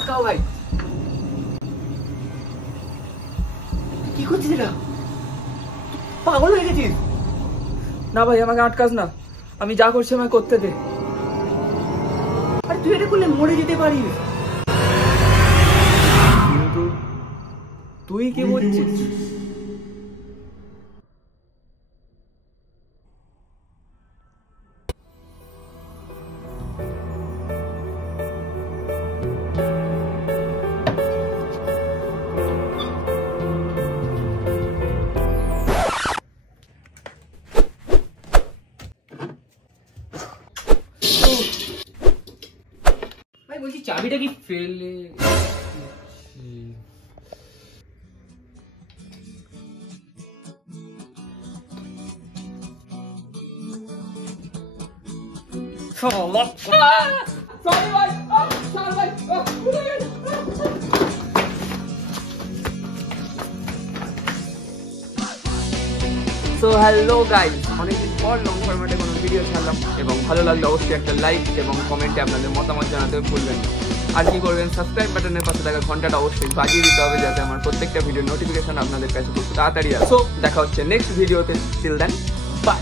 আটকাও ভাই। কি করছিস এটা? পাগল হয়ে গেছিস? না ভাই আমাকে আটকাস না, আমি যা করছি আমাকে করতে দে। আরে তুই এটা করলে মরে যেতে পারিস। কিন্তু তুই কি বলছিস? ভাই বলছি চাবিটা কি ফেলে সো হ্যালো গাইস, অনেকদিন পর লং ফরম্যাটে কোনো ভিডিও ছাড়লাম এবং ভালো লাগলে অবশ্যই একটা লাইক এবং কমেন্টে আপনাদের মতামত জানাতে ভুলবেন না। আর কি করবেন, সাবস্ক্রাইব বাটনের পাশে থাকা ঘন্টাটা অবশ্যই বাজিয়ে দিতে হবে যাতে আমার প্রত্যেকটা ভিডিও নোটিফিকেশন আপনাদের কাছে খুব তাড়াতাড়ি আসে। সো দেখা হচ্ছে নেক্সট ভিডিওতে, টিল দেন বাই।